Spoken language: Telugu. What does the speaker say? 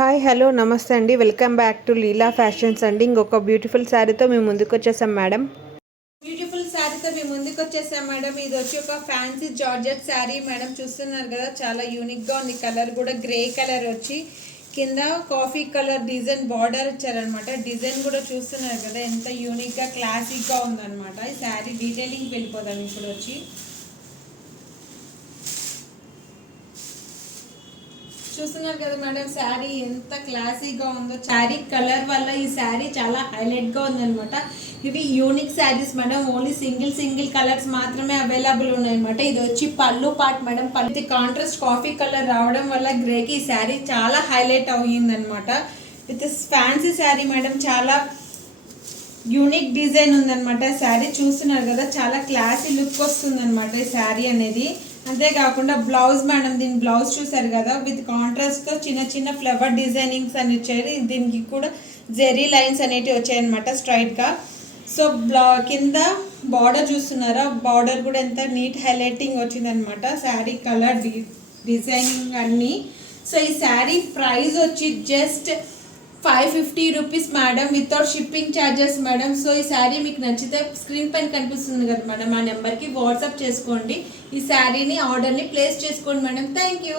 హాయ్ హలో నమస్తే అండి. Welcome back to Leela fashions అండి. ఇంకొక బ్యూటిఫుల్ శారీతో మేము ముందుకు వచ్చేసాం మేడం. ఇది వచ్చి ఒక ఫ్యాన్సీ జార్జెట్ శారీ మేడం. చూస్తున్నారు కదా, చాలా యూనిక్గా ఉంది. కలర్ కూడా గ్రే కలర్ వచ్చి కింద కాఫీ కలర్ డిజైన్ బార్డర్ ఇచ్చారనమాట. డిజైన్ కూడా చూస్తున్నారు కదా, ఎంత యూనిక్గా క్లాసిక్గా ఉందన్నమాట. ఈ శారీ డీటెయిలింగ్ వెళ్ళిపోదాం ఇప్పుడు వచ్చి. చూస్తున్నారు కదా మేడం, శారీ ఎంత క్లాసీగా ఉందో. శారీ కలర్ వల్ల ఈ శారీ చాలా హైలైట్గా ఉందన్నమాట. ఇవి unique saris madam. Only single colours మాత్రమే అవైలబుల్ ఉన్నాయన్నమాట. ఇది వచ్చి పళ్ళు పార్ట్ మేడం. పళ్ళు కాంట్రాస్ట్ కాఫీ కలర్ రావడం వల్ల గ్రేకి ఈ శారీ చాలా హైలైట్ అయ్యిందనమాట. With fancy sari madam. చాలా యూనిక్ డిజైన్ ఉందన్నమాట. శారీ చూస్తున్నారు కదా, చాలా క్లాసీ లుక్ వస్తుంది అనమాట ఈ శారీ అనేది. అంతేకాకుండా బ్లౌజ్ మేడం, దీని బ్లౌజ్ చూసారు కదా, విత్ కాంట్రాస్ట్తో చిన్న ఫ్లవర్ డిజైనింగ్స్ అని వచ్చాయి. దీనికి కూడా జెరీ లైన్స్ అనేటివి వచ్చాయన్నమాట స్ట్రైట్గా. సో కింద బార్డర్ చూస్తున్నారా, బార్డర్ కూడా ఎంత నీట్ హైలైటింగ్ వచ్చిందనమాట. శారీ కలర్ డిజైనింగ్ అన్నీ. సో ఈ శారీ ప్రైస్ వచ్చి just 550 rupees madam, without shipping charges madam. So ఈ శారీ మీకు నచ్చితే స్క్రీన్ పైన కనిపిస్తుంది కదా మేడం, ఆ నెంబర్కి వాట్సాప్ చేసుకోండి. ఈ శారీని ఆర్డర్ని ప్లేస్ చేసుకోండి మేడం. Thank you.